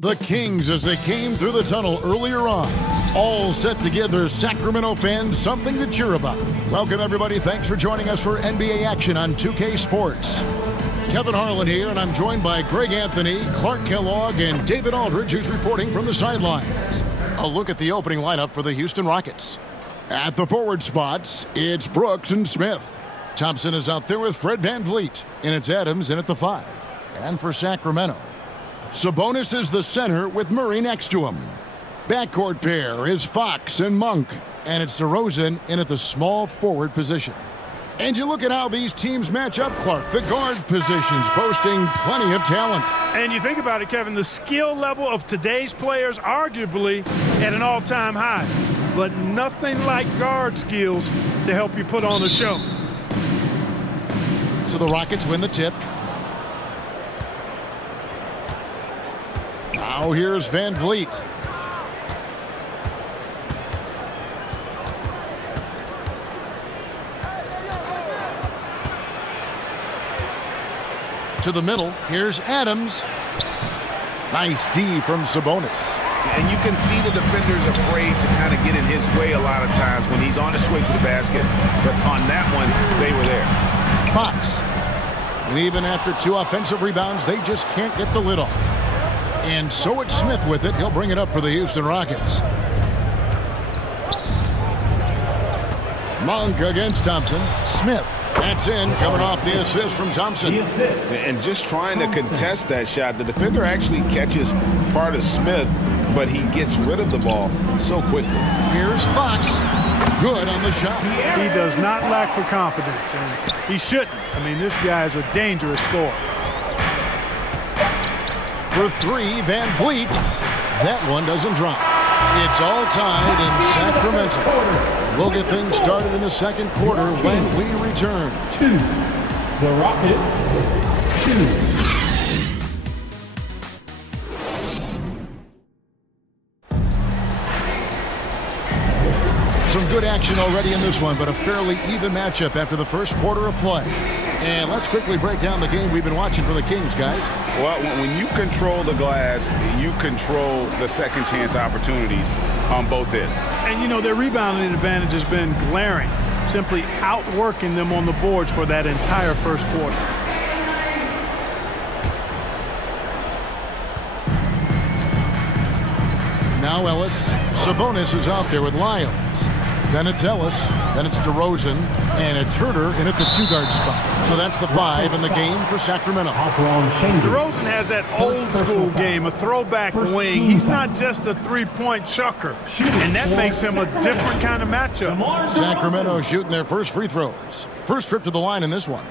The Kings as they came through the tunnel earlier on. All set to give their Sacramento fans something to cheer about. Welcome, everybody. Thanks for joining us for NBA action on 2K Sports. Kevin Harlan here, and I'm joined by Greg Anthony, Clark Kellogg, and David Aldridge, who's reporting from the sidelines. A look at the opening lineup for the Houston Rockets. At the forward spots, it's Brooks and Smith. Thompson is out there with Fred VanVleet, and it's Adams in at the 5. And for Sacramento, Sabonis is the center with Murray next to him. Backcourt pair is Fox and Monk, and it's DeRozan in at the small forward position. And you look at how these teams match up, Clark. The guard positions boasting plenty of talent. And you think about it, Kevin, the skill level of today's players arguably at an all-time high. But nothing like guard skills to help you put on a show. So the Rockets win the tip. Now here's VanVleet. To the middle, here's Adams. Nice D from Sabonis. And you can see the defenders afraid to kind of get in his way a lot of times when he's on his way to the basket. But on that one, they were there. Fox. And even after 2 offensive rebounds, they just can't get the lid off. And so it's Smith with it. He'll bring it up for the Houston Rockets. Monk against Thompson. Smith. That's in, coming off the assist from Thompson. And just trying to contest that shot. The defender actually catches part of Smith, but he gets rid of the ball so quickly. Here's Fox. Good on the shot. He does not lack for confidence, and he shouldn't. I mean, this guy is a dangerous scorer. For 3, VanVleet. That one doesn't drop. It's all tied in Sacramento. We'll get things started in the second quarter when we return. 2. The Rockets, 2. Some good action already in this one, but a fairly even matchup after the first quarter of play. And let's quickly break down the game we've been watching for the Kings, guys. Well, when you control the glass, you control the second chance opportunities on both ends. And, you know, their rebounding advantage has been glaring, simply outworking them on the boards for that entire first quarter. Now Ellis. Sabonis is out there with Lyons. Then it's Ellis. Then it's DeRozan. And it's Herter in at the 2-guard spot. So that's the 5 in the game for Sacramento. DeRozan has that old-school game, a throwback wing. He's not just a three-point chucker. And that makes him a different kind of matchup. Sacramento shooting their first free throws. First trip to the line in this one.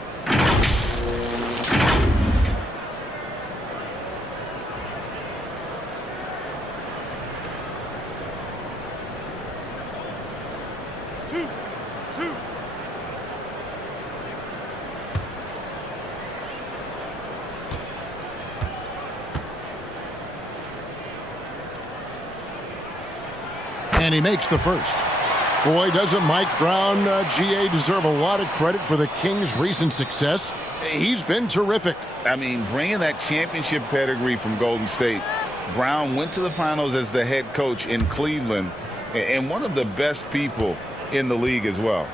And he makes the first. Boy, doesn't Mike Brown, GA, deserve a lot of credit for the Kings' recent success. He's been terrific. I mean, bringing that championship pedigree from Golden State, Brown went to the finals as the head coach in Cleveland and one of the best people in the league as well.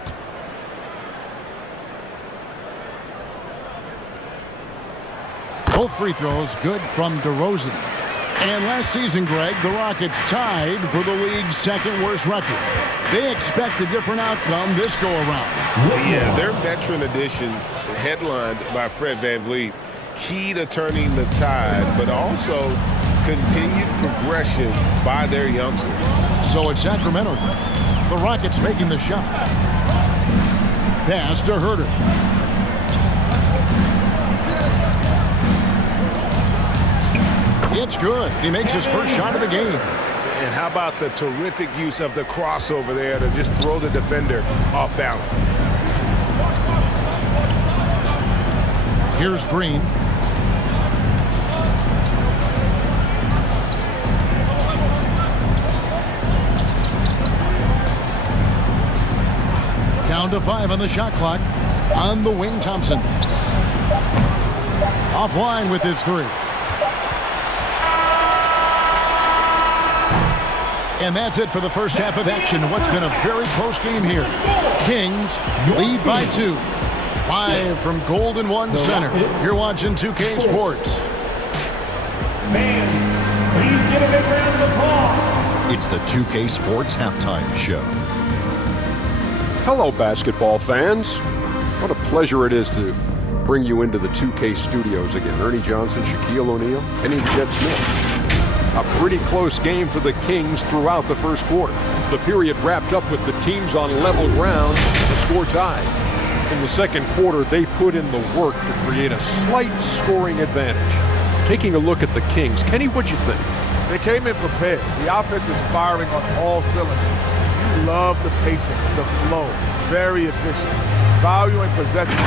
Both free throws good from DeRozan. And last season, Greg, the Rockets tied for the league's second worst record. They expect a different outcome this go-around. Yeah, their veteran additions, headlined by Fred VanVleet, key to turning the tide, but also continued progression by their youngsters. So it's Sacramento. The Rockets making the shot. Pass to Herter. It's good. He makes his first shot of the game. And how about the terrific use of the crossover there to just throw the defender off balance. Here's Green. Down to 5 on the shot clock. On the wing, Thompson. Offline with his 3. And that's it for the first half of action. What's been a very close game here. Kings lead by 2. Live from Golden One Center. You're watching 2K Sports. Fans, please give a big round of applause. It's the 2K Sports Halftime Show. Hello, basketball fans. What a pleasure it is to bring you into the 2K studios again. Ernie Johnson, Shaquille O'Neal, Kenny Jet Smith. A pretty close game for the Kings throughout the first quarter. The period wrapped up with the teams on level ground, the score tied. In the second quarter, they put in the work to create a slight scoring advantage. Taking a look at the Kings, Kenny, what'd you think? They came in prepared. The offense is firing on all cylinders. You love the pacing, the flow. Very efficient. Valuing possession.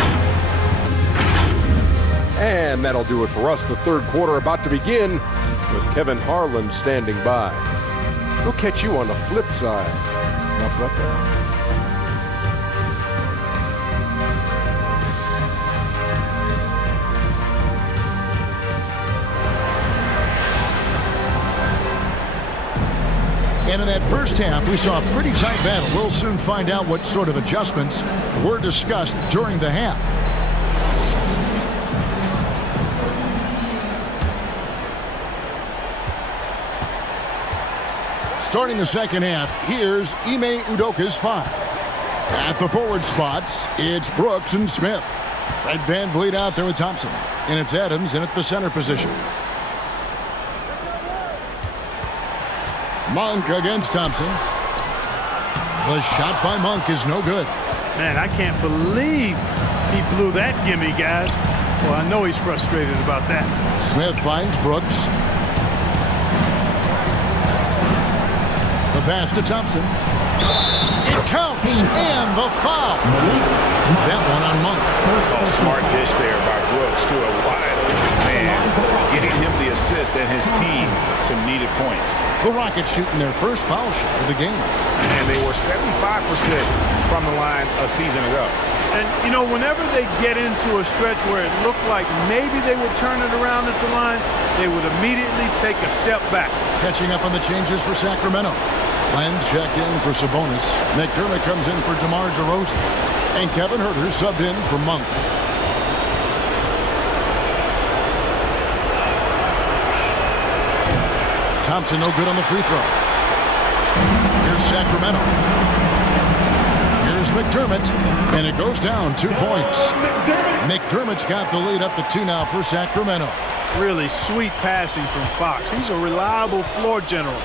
And that'll do it for us. The third quarter about to begin with Kevin Harlan standing by. We'll catch you on the flip side. Up there. And in that first half, we saw a pretty tight battle. We'll soon find out what sort of adjustments were discussed during the half. Starting the second half, here's Ime Udoka's 5. At the forward spots, it's Brooks and Smith. Fred VanVleet out there with Thompson. And it's Adams in at the center position. Monk against Thompson. The shot by Monk is no good. Man, I can't believe he blew that gimme, guys. Well, I know he's frustrated about that. Smith finds Brooks. The pass to Thompson. It counts, and the foul. That one on Monk. Smart dish there by Brooks to a wide open man, getting him the assist and his team some needed points. The Rockets shooting their first foul shot of the game. And they were 75% from the line a season ago. And, you know, whenever they get into a stretch where it looked like maybe they would turn it around at the line, they would immediately take a step back. Catching up on the changes for Sacramento. Lenz checked in for Sabonis. McDermott comes in for DeMar DeRozan. And Kevin Huerter subbed in for Monk. Thompson no good on the free throw. Here's Sacramento. Here's McDermott. And it goes down 2 points. McDermott's got the lead up to 2 now for Sacramento. Really sweet passing from Fox. He's a reliable floor general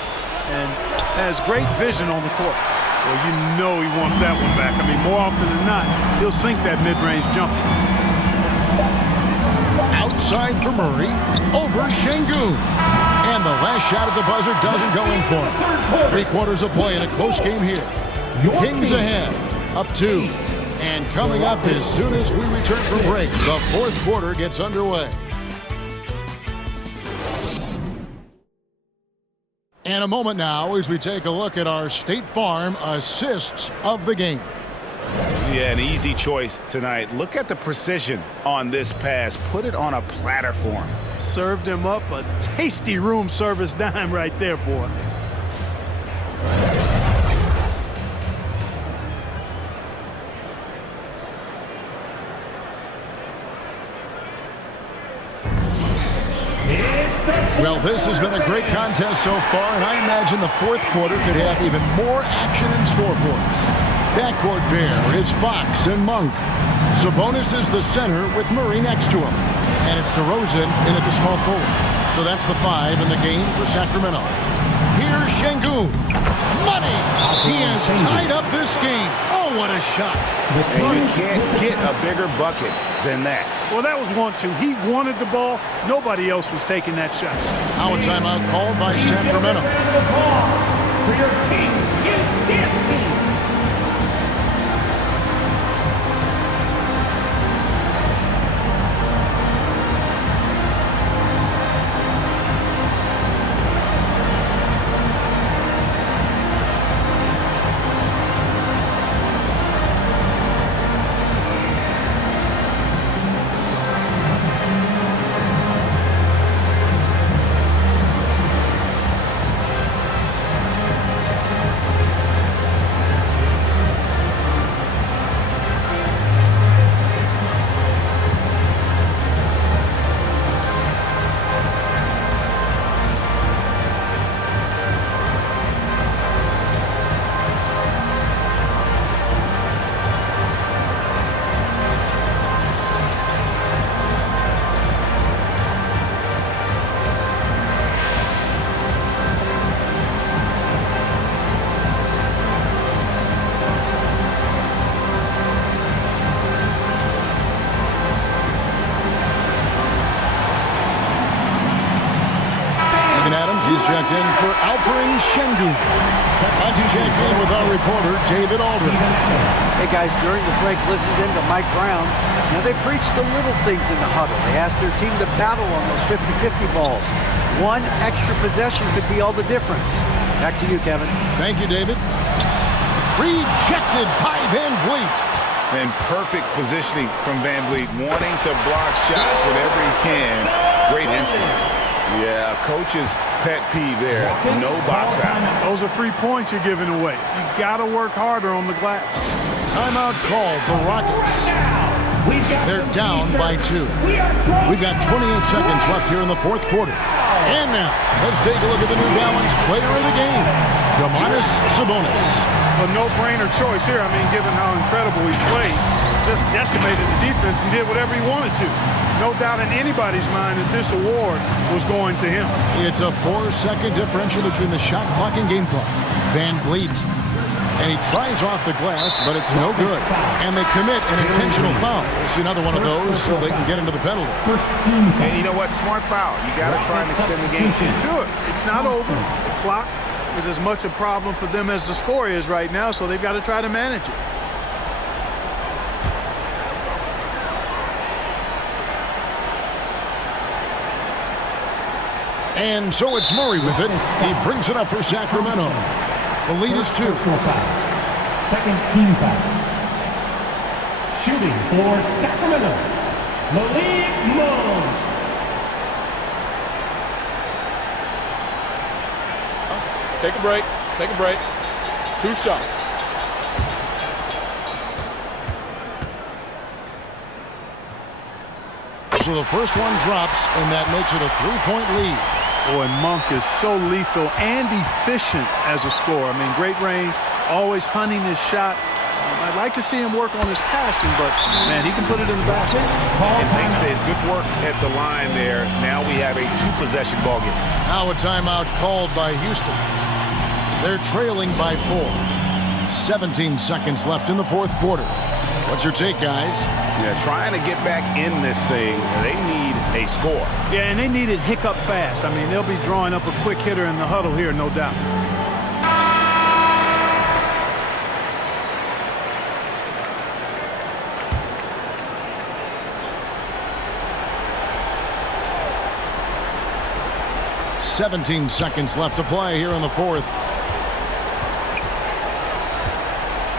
and has great vision on the court. Well, you know he wants that one back. I mean, more often than not, he'll sink that mid-range jumper. Outside for Murray. Over Şengün. And the last shot at the buzzer doesn't go in for him. 3 quarters of play in a close game here. Kings ahead, up 2. And coming up as soon as we return from break, the fourth quarter gets underway. And a moment now as we take a look at our State Farm assists of the game. Yeah, an easy choice tonight. Look at the precision on this pass. Put it on a platter for him. Served him up a tasty room service dime right there, boy. Well, this has been a great contest so far, and I imagine the fourth quarter could have even more action in store for us. Backcourt there is Fox and Monk. Sabonis is the center with Murray next to him. And it's DeRozan in at the small forward. So that's the 5 in the game for Sacramento. Here's Şengün. Money! He has tied up this game. Oh, what a shot. And you can't get a bigger bucket than that. Well, that was 1-2. He wanted the ball. Nobody else was taking that shot. Now a timeout called by Sacramento. For your Kings Youth Dance Team. Morgan Adams, he's checked in for Alperin Şengün. Let's check in with our reporter, David Aldridge. Hey guys, during the break, listened in to Mike Brown. Now they preached the little things in the huddle. They asked their team to battle on those 50-50 balls. One extra possession could be all the difference. Back to you, Kevin. Thank you, David. Rejected by Van Vliet. And perfect positioning from Van Vliet, wanting to block shots whenever he can. Great instinct. Yeah, coach's pet peeve there. No box out. Those are free points you're giving away. You got to work harder on the glass. Timeout called for Rockets. They're down by 2. We've got 28 seconds left here in the fourth quarter. And now, let's take a look at the New Balance player of the game, Domantas Sabonis. A no-brainer choice here. I mean, given how incredible he's played, just decimated the defense and did whatever he wanted to. No doubt in anybody's mind that this award was going to him. It's a 4-second differential between the shot clock and game clock. Van Vliet. And he tries off the glass, but it's no good. And they commit an intentional foul. We'll see another one of those so they can get into the penalty. And you know what? Smart foul. You got to try and extend the game. Do it. It's not over. The clock is as much a problem for them as the score is right now, so they've got to try to manage it. And so it's Murray with it. He brings it up for Sacramento. The lead is 2. Second team foul. Shooting for Sacramento, Malik Monk. Take a break. Take a break. 2 shots. So the first one drops, and that makes it a 3-point lead. Boy, Monk is so lethal and efficient as a scorer. I mean, great range, always hunting his shot. I'd like to see him work on his passing, but, man, he can put it in the basket. And thanks to his good work at the line there, now we have a 2-possession ballgame. Now a timeout called by Houston. They're trailing by 4. 17 seconds left in the fourth quarter. What's your take, guys? Yeah, trying to get back in this thing, they need a score. Yeah, and they need it hiccup fast. I mean, they'll be drawing up a quick hitter in the huddle here, no doubt. "17 seconds left to play here in the fourth.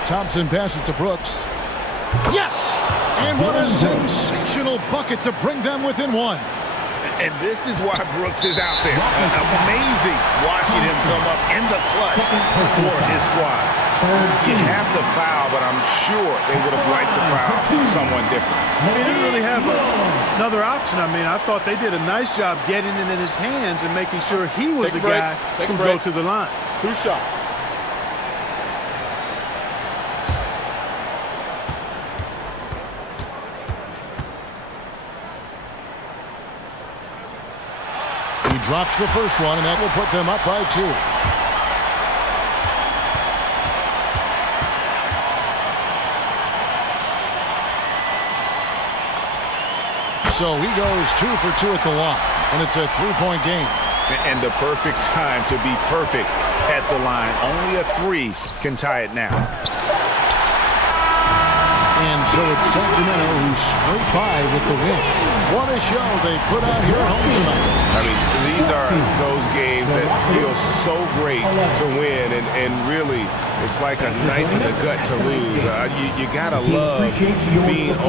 Thompson passes to Brooks. Yes! And what a sensational bucket to bring them within 1. And this is why Brooks is out there. Amazing watching him come up in the clutch for his squad. You have to foul, but I'm sure they would have liked to foul someone different. They didn't really have another option. I mean, I thought they did a nice job getting it in his hands and making sure he was the guy who would go to the line. 2 shots. He drops the first one, and that will put them up by 2. So he goes 2 for 2 at the line, and it's a 3-point game. And the perfect time to be perfect at the line. Only a 3 can tie it now. And so it's Sacramento who scrape by with the win. What a show they put out here at home tonight. I mean, these are those games that feel so great to win, and really, it's like a knife in the gut to lose. You gotta love being